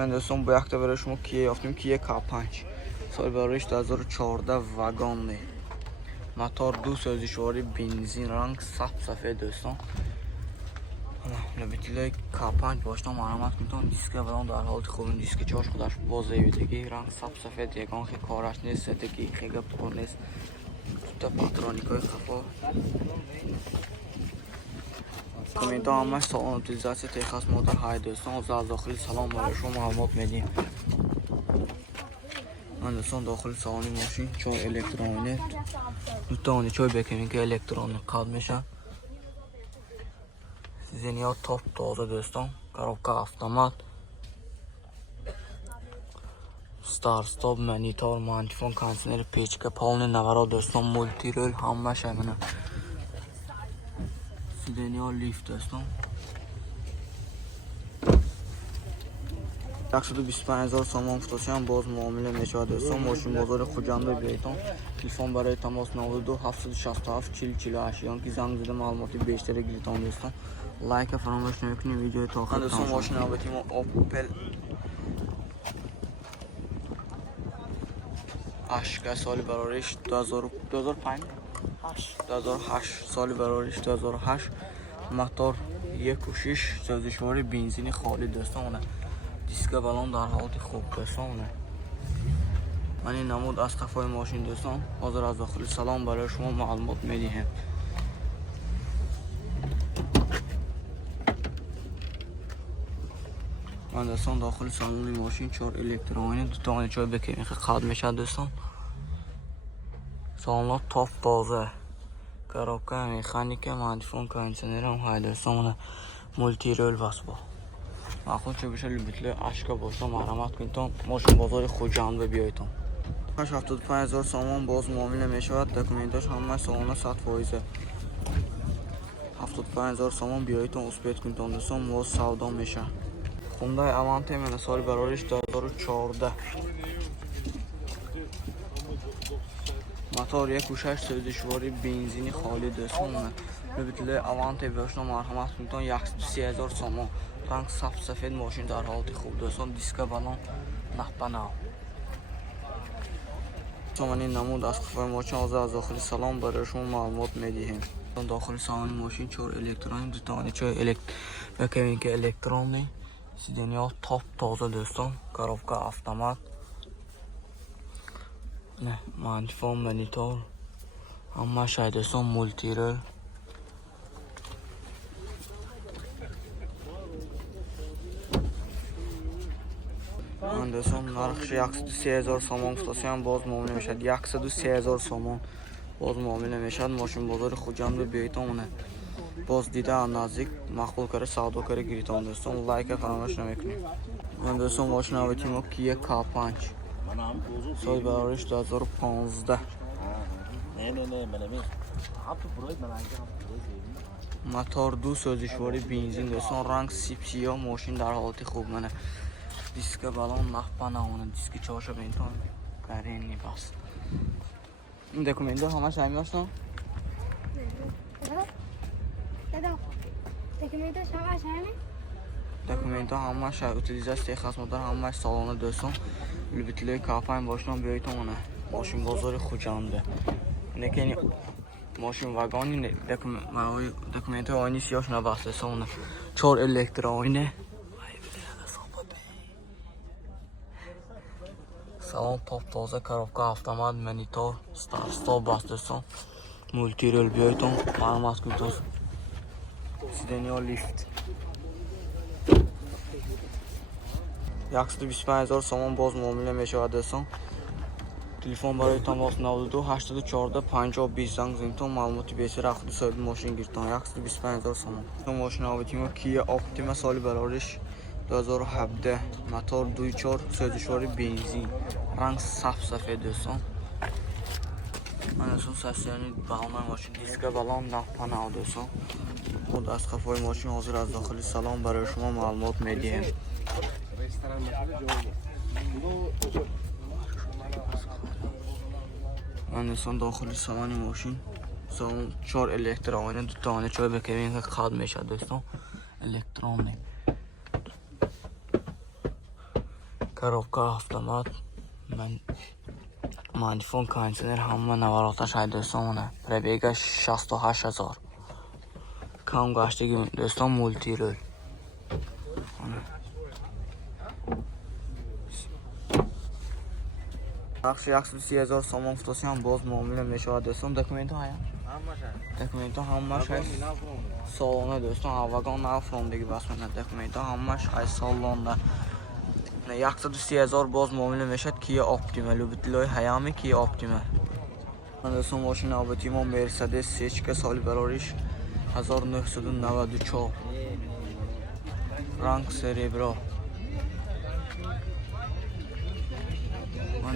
من دوستان با یک تا برای شما کیه یافتیم کیه K5 سال برایش 2014 واگن موتور دو سوزشواری بنزین رنگ سفید دوستان لبیتیله K5 باشتم مرمت میتونم دیسک برام در حالت خوب دیسک چاش خودش بازیدگی رنگ سفید یگان خیلی کارش نیست ستگی خیلی پر نیست تا پاترونیکای خفا کامنت ها همش سالان اوتیلیزاسی تخص موتور های دوستان از داخل سلام برای شما معلومات میدیم من دوستان داخل سالن ماشین چون الکترونیک دوتانی چای بکنیم که الکترونیک قد میشه زینیا توپ تازه دوستان коробка автомат стар стоп монитор мантифон кондиционер печка полный наворот دوستان مولتی رول همه شامل سیدنیا لیفت دوستان 125,000 سامان فتوشیان باز معامله میشه دوستان ماشین بازار خوجنده بیایتان تلفن برای تماس 92 767 40 48 یا که زنگ زده معلوماتی بیشتر گیرتان دوستان لایک فراموش نکنید ویدیو تا آخر دوستان ماشین البته ما اوپل اشکا سال برایش 2005 2008 سال برایش 2008 موتور 1.6 سوزشواری بنزین خالی دوستان دیسک بالون در حالت خوب دوستان من این نمود از قفای ماشین دوستان حاضر از داخل سلام برای شما معلومات میدیم من دوستان داخل سالن ماشین 4 الکترونی دو تا چای بکنیم که قد میشه دوستان سالن توپ تازه коробка механика мантифон кондиционер هم های دوستان مولتی رول واسبا معقول چه بشه لیمیتله اشکا باشه مرمت کنید ماشین بازار خوجنده بیایتون 75,000 سامان باز معامله میشود دکومنتاش همه سالانه 100% 75,000 سامان بیایتون اسپیت کنید دوستان باز سودا میشه خوندای اوانته من سال برایش 2014 موتور 1.6 سوزشواری بنزینی خالی دوستان لبیتله اوانته باشنا مرحمت کنید 130,000 سامان رنگ سفید ماشین در حالت خوب دوستان دیسک بالون نخبناو من این نمود از قفای ماشین از داخل سلام برای شما معلومات میدیم داخل سالن ماشین 4 الکترونی دو تا چای مکانیک الکترونی سیدنیا توپ تازه دوستان коробка автомат نه مانیفون مانیتور همه شاید دوستان مولتی رول من دوستان نرخش 130,000 سامان فتوشیان باز معامله میشد 130,000 سامان باز معامله میشد ماشین بازار خوجنده بیایتون باز دیده نزدیک مقبول کرده سودا کرده گیریتان دوستان لایک فراموش نمیکنید من دوستان ماشین اوتی ما کیه K5 سال برایش 2015 موتور دو سوزشواری بنزین دوستان رنگ سیاه ماشین در حالت خوب منه دیسک بالون نخبناونه دیسک چاشو بینتون کرینی بس این دکومنت ها همش همین هستن؟ دکومنت ها همش اوتیلیزاسی تخص موتور همش سالانه دوستان لبیتیله K5 باشتم بیایتونه ماشین بازار خوجنده نکنی ماشین واگانی دکومنت ها آینی سیاش نبسته سونه 4 الکترونی سالن توپ تازه коробка автомат монитор стар стоп باست دوستان مولتی رول بیایتون معلومات کنید سیدنیا لیفت 125,000 سامان باز معامله میشود دوستان تلفن برای تماس 92 814 50 20 زنگ زنید معلوماتی بیشتر خود صاحب ماشین گیرتان 125,000 سامان ماشین اوتیما کیه اپتیما سال برایش 2017 موتور 2.4 سوزشواری بنزین رنگ سفید دوستان من اصلا سسیانی بالون ماشین دیسک بالون نخبناو دوستان خود از قفای ماشین حاضر از داخل سلام برای شما معلومات میدیم من اصلا داخل سالن ماشین 4 الکترونی دو تا چای بکنیم که قد میشه دوستان الکترونی коробка автомат, мантифон кондиционер, ҳама навороташ ҳай дӯстон. Пробега 68000. Кам гаштаги дӯстон, мултирӯл. нақши 130000 сомон футосиам боз муомила мешавад дӯстон. Документҳо ҳая? Документҳо ҳамаш ҳай солона дӯстон. аввагон нав фромдиги бас менад. Документҳо ҳамаш ҳай солона. 130000 боз муомила мешавад. Kia Optima, любителои ҳаями Kia Optima. дӯстон мошини навбати мо Mercedes сечка, соли барориш 1994. ранг серебро.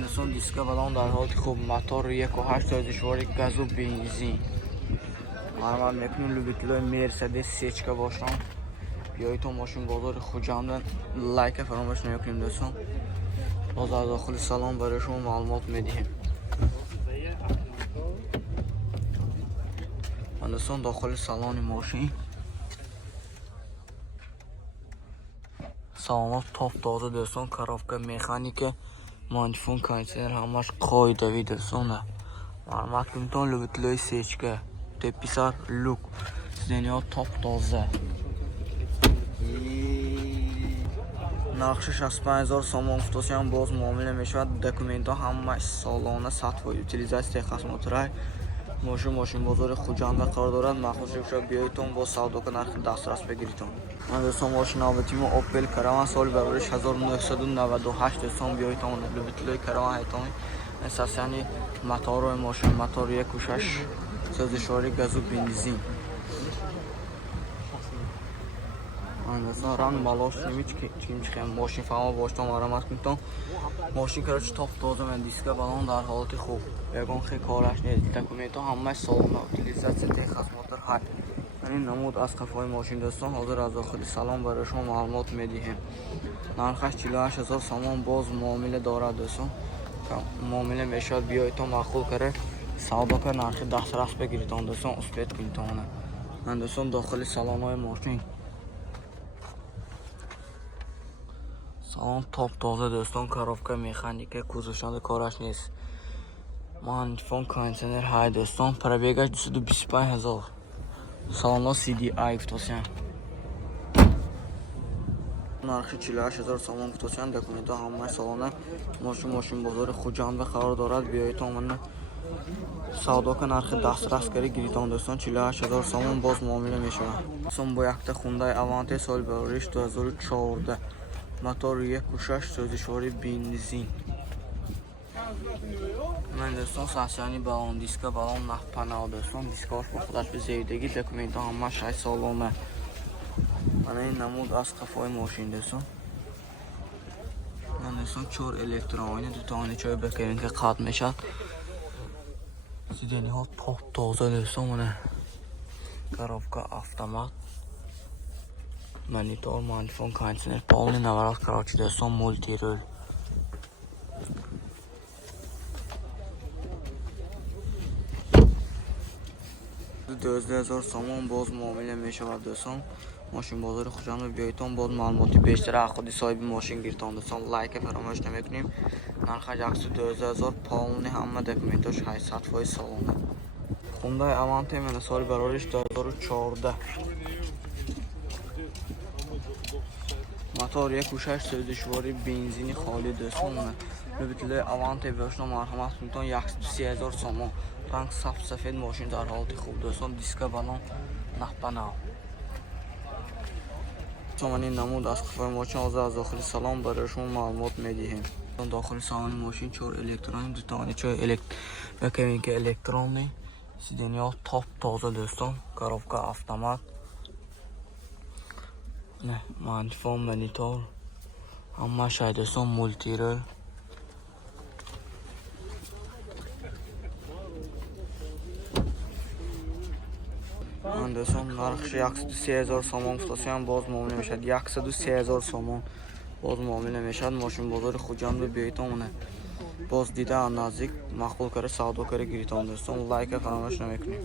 дӯстон диска балон дар ҳолати хуб, мотор 1.8 созишвори газу бензин. марҳамат мекунем любителои Mercedes сечка бошам, биёед то мошин бозори Хуҷанда лайка фаромӯш намекунем дӯстон. боз аз дохили салон барои шумо маълумот медиҳем. дӯстон дохили салони мошин салонот топ тоза дӯстон. коробка механика, мантифон кондиционер ҳамаш қоидави дӯстон. марҳамат кунтон любителои сечка, теписар люк, сидениҳо топ тоза. нақши 65000 сомон футосиам боз муомила мешавад. документҳо ҳамаш солона, сатҳои утилизатсияи хасмотрай. мошин бозори Хуҷанда қарор дорад. махсус шуша биёедтон бо савдока нархи дастрас бигиритон. дӯстон мошини навбати мо Opel Caravan, соли барориш 1998 дӯстон. биёедтон любителои Caravan ҳайтон сасяни моторои мошин, мотор 1.6 созишвори газу бензин. ранг малош чимчхем мошин фаҳмо боштон марамат кунтон. мошин карочи топ тоза мен, диска балон дар ҳолати хуб, ягон хе кораш нест. документҳо ҳамааш солона, утилизатсияи хасмотр ҳай. ин намуд аз қафои мошин дӯстон. ҳозир аз дохили салон барои шумо маълумот медиҳем. нархаш 48000 сомон боз муомила дорад дӯстон. муомила мешавад, биёед то мақбул кара савдока нархи дастрас бигиритон дӯстон. успед кунтон. ман дӯстон дохили салонои мошин, салон топ тоза дӯстон. коробка механика, кузушанда кораш нест. мантифон кондиционер ҳай дӯстон. пробегаш 225000. салоно CDI футосиам. нархи 48000 сомон футосиам. документҳо ҳамааш солона. мошин бозори Хуҷанда қарор дорад. биёед то мана савдока нархи дастрас кари гиритон дӯстон. 48000 сомон боз муомила мешавад. сом бо якта Hyundai Avante, соли барориш 2014. мотор 1.6 созишвори бензин. ман дӯстон сасяни балон, диска балон нахпанав дӯстон. дискаош бо худаш безевидагӣ. документҳо ҳамааш ҳай солона. мана ин намуд аз қафои мошин дӯстон. ман дӯстон 4 электрони, дутони чой бакабинка қатъ мешавад. сидениҳо топ тоза дӯстон. мана коробка автомат, монитор, мантифон кондиционер, полный наворот карочи дӯстон, мултирӯл. 12000 сомон боз муомила мешавад дӯстон. мошин бозори Хуҷанда, биёедтон боз маълумоти бештар аз худи соҳиби мошин гиртон дӯстон. лайка фаромӯш намекунем. нархаш 12000, полный, ҳама документош ҳай, сатҳои салона. Hyundai Avante мана, соли барориш 2014. мотор 1.6 созишвори бензини холӣ дӯстон. любителои Avante бошно марҳамат кунтон. 130000 сомон. ранг сафед мошин дар ҳолати хуб дӯстон. диска балон нахпанав. ман ин намуд аз қафои мошин. ҳозир аз дохили салон барои шумо маълумот медиҳем. дохили салони мошин 4 электрони, дутони чой бакабинка электронный. сидениҳо топ тоза дӯстон. коробка автомат, мантифон, монитор, ҳамааш ҳай дӯстон, мултирӯл. ман дӯстон нархи 130000 сомон футосиам боз муомила мешавад. 130000 сомон боз муомила мешавад. мошин бозори Хуҷанда, биёедтон боз дида наздик мақбул кара савдокари гиритон дӯстон. лайка фаромӯш намекунем.